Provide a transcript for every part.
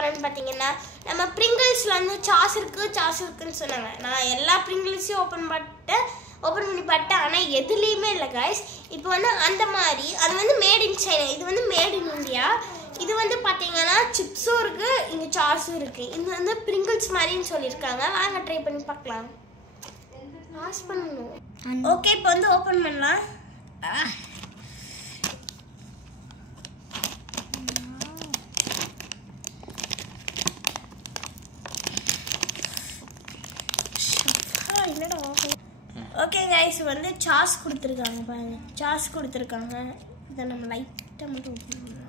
போறேன்னு பாத்தீங்கன்னா நம்ம பிரிங்கிள்ஸ்ல வந்து சாஸ் இருக்குன்னு சொன்னாங்க. நான் எல்லா பிரிங்கிள்ஸையும் ஓபன் பண்ணி பார்த்தேன். ஆனா எதுலயுமே இல்லை गाइस. இப்போ வந்து அந்த மாதிரி அது வந்து மேட் இன் சைனா, இது வந்து மேட் இன் இந்தியா. இது வந்து பாத்தீங்கன்னா சிப்ஸும் இருக்கு, இங்க சாஸும் இருக்கு. இது வந்து பிரிங்கிள்ஸ் மாதிரின்னு சொல்லியிருக்காங்க. வாங்க ட்ரை பண்ணி பார்க்கலாம். பாஸ் பண்ணணும். ஓகே, இப்போ வந்து ஓபன் பண்ணலாம். ஓகே गाइस, வந்து சாஸ் கொடுத்துருக்காங்க பாருங்க. சாஸ் கொடுத்துருக்காங்க. இதை நம்ம லைட்டாக மட்டும் ஓப்பன் பண்ணலாம்.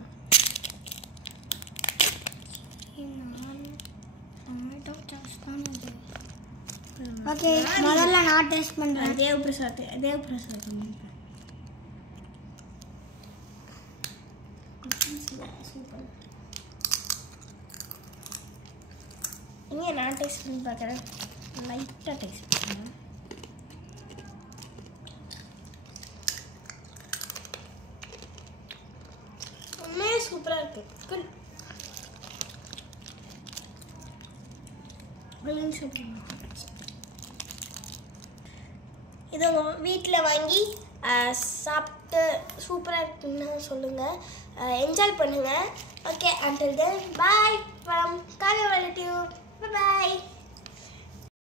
ஓகே, முதல்ல நான் டேஸ்ட் பண்றேன். தேவபிரசாத் சூப்பர். இங்கே நான் டேஸ்ட் பண்ணி பார்க்குறேன். லைட்டாக டேஸ்ட் பண்ணுறேன். உண்மையே சூப்பராக இருக்கு. குட். இது உங்கள் வீட்டில் வாங்கி சாப்பிட்டு சூப்பராக இருக்குன்னு சொல்லுங்கள். என்ஜாய் பண்ணுங்கள். Okay, until then, bye from Kavya Relative. Bye bye.